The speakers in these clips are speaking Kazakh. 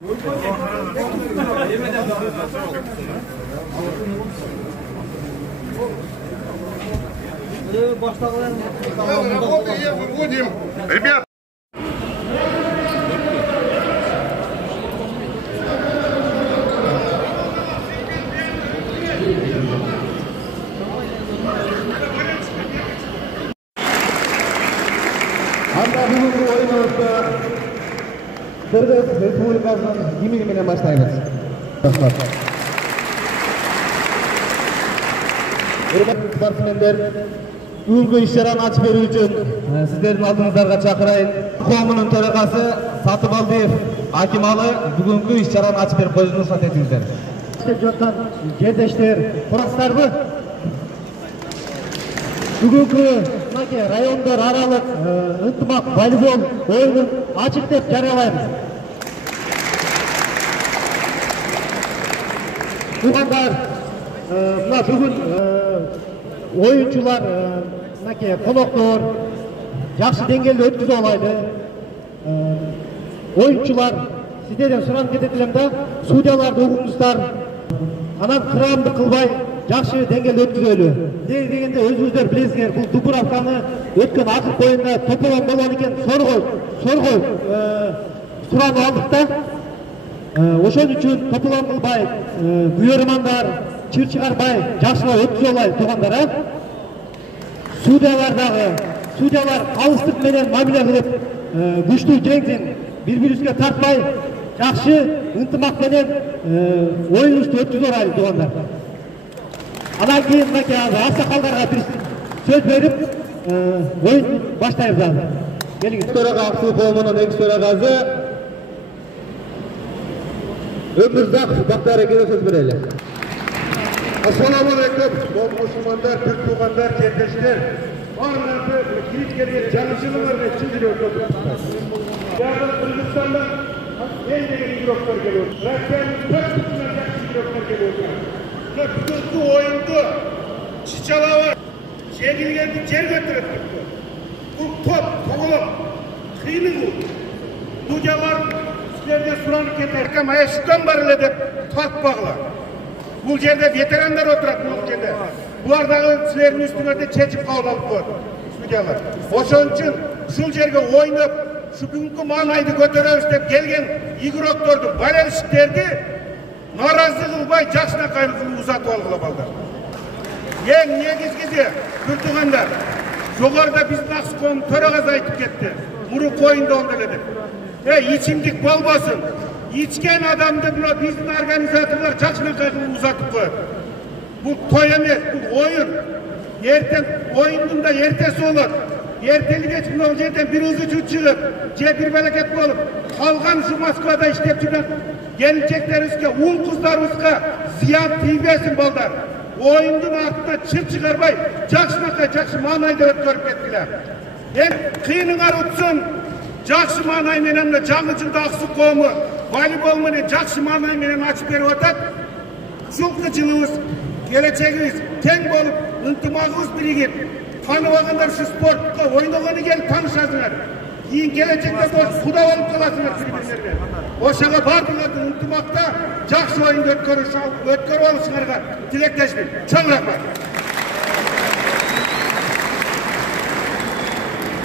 Ребят! Бүгінгі ойынымызды Қырғыз Республикасының гимніменен бастаймыз. Құрметті спортсмендер, бүгінгі іс-шараны ашып беру үшін сіздердің алдыңыздарға шақырайын. Қоғамының төрағасы Сатыбалдиев Акималы бүгінгі іс-шараны ашып беріп қойып рұқсат етіңіздер. Жатқан жерлештер, қонақтарбы? Бүгінгі райондар аралық ынтымақ волейбол ойынын ашық деп жариялаймыз. Туғандар, бүгін ойыншылар, қонақтар жақсы деңгейде өткізіп алайды. Ойыншылар сіздерден сұранып кететінім да, судьяларды оқыңыздар, анан қырамды қылбай жақсы деңгейде өткізөлі. Дегенде өзіңіздер білесіздер, бұл Дубравканы өткен ақыр ойында тополон болған екен, сорғой сұранып алдық да. Ошон үчүн тополон кылбай, күйөрмандар чыр чыгарбай жакшылап өткүзө алайлы туугандар. Судьялар калыстык менен мамиле кылып, күчтүү жеңсин, бири-бирибизге тартпай, жакшы ынтымак менен оюнубузду өткүзө алайлы туугандар. Анан кийин аксакалдарга бир сөз берип, оюн баштайбыз азыр. Келиңиз. Төрага Ак Суу коомунун экс төрагасы Өмүрзаков Бактар экеге сөз берели. Ассаламу алейкум, мусулмандар, түрк туугандар, жерлештер. Баарыңарды кирип келген жаңы жылыңарга чын жүрөктөн куттуктайм. Кыргызстандан эл деген игроктор келип отур. Россиянын 4 бүтүнөн жакшы игроктор келип отур. Бүгүнкү оюнду чычалабы, жеңилгенди жерге өтүрөт. Бул топ, тоголоп, кыйын бул. Судьялар сіздерден сұранып кетер. Аяшықтан бар эле деп тартпагыла. Бул жерде ветерандар отурат, бул жерде. Булардағы силердин үстүңөрдө чечип кабыл алып коет судьялар. Ошон үчүн ушул жерге ойноп, шу бүгүнкү маанайды көтөрөбүз деп келген игрокторду, болельщиктерди наразы кылбай, жакшынакай кылып узатып алгыла балдар. Эң негизгиси, туугандар, жогоруда биздин Ак Суу коомунун төрагасы айтып кетти. Мурунку оюнда онда эле деп. İçimlik bolmasın. İçken adamdı bizim organizatörler çakşınakay kılıp uzatıp koyup. Bu toy emes, bu oyun. Oyunun da ertesi olur. Erteli geçkin ol yerden bir hızlı çut çıkıp, bir beleket bolup, kalgan şu Moskvada işlep çıkan geleceklerimizge, ul kızlarımızga ziyan tiybesin balдар. Oyunun altında çıt çıkarbay, çakşınakay manayda ötkörüp ettiler. Kıyınınar utsun. Жақсы маанай менен жаңы жылда Ак Суу коому волейбол менен жақсы маанай менен ачып берип атат. Ушулку жылыбыз, келечегибиз тең болуп, ынтымагыбыз биригип, таанып алгандар ушу спортко ойногону келип таанышасыңар. Кийин келечекте куда болуп каласыңар бири-бириңерге. Ошого бардыгыңарды ынтымакта жакшы оюнду өткөрүп алышыңарга тилектешмин. Чоң рахмат.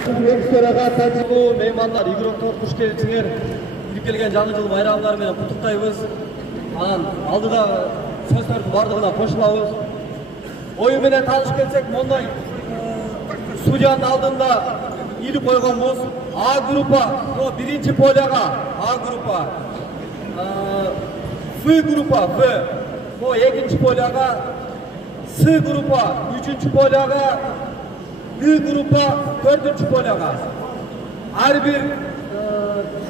Экс-төраға тәжірибе меймандар, игроктор, куш келипсиңер. Кирип келген жаңы жыл байрамлары менен куттуктайбыз. Анан алдыда сөздөрдүн бардыгына кошулабыз. Оюн менен таанышып келсек, мондай судьянын алдында илип койгонбуз. А группа, биринчи поляга А группа, Ф группа Ф, экинчи поляга С группа, үчүнчү поляга Ü grupa 4. polya'ga. Her bir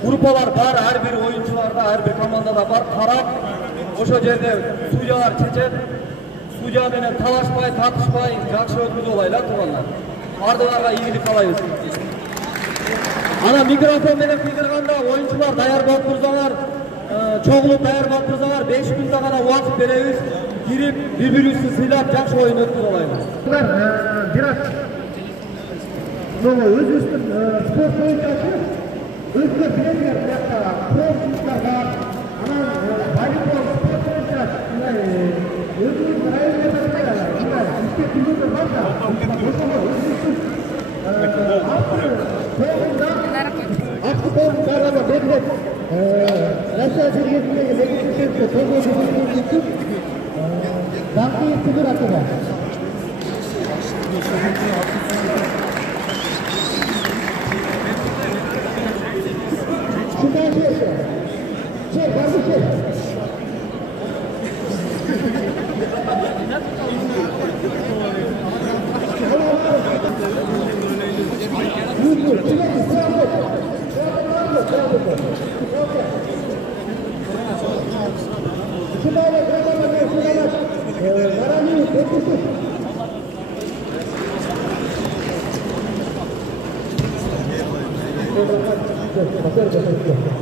gruppalar var, her bir oyuncularda, her bir komandada var. Taraf, oşo yerde sudyalar çeçet. Sudya menen talaşpay, tartışpay, jakşı ötküzüp olaylar tuğanlar. Ardılarga ийгилик каалайбыз. Ana mikrofon menen кыйдырганда oyuncular dayar болуп турсаңар, чогулуп dayar болуп турсаңар, 5 мүнөттө гана убакыт беребиз. Кирип, бири-бирибизди сыйлап, жакшы оюн өткүзүп алайбыз. Özüstün spor oyuncası, özgür bilgiler, profiler var. Rusya seriyesindeki 8. sınıfta Tokyo Cumhuriyeti için Zanki'yi sıfır attılar. Şundan kardeşim. Gracias.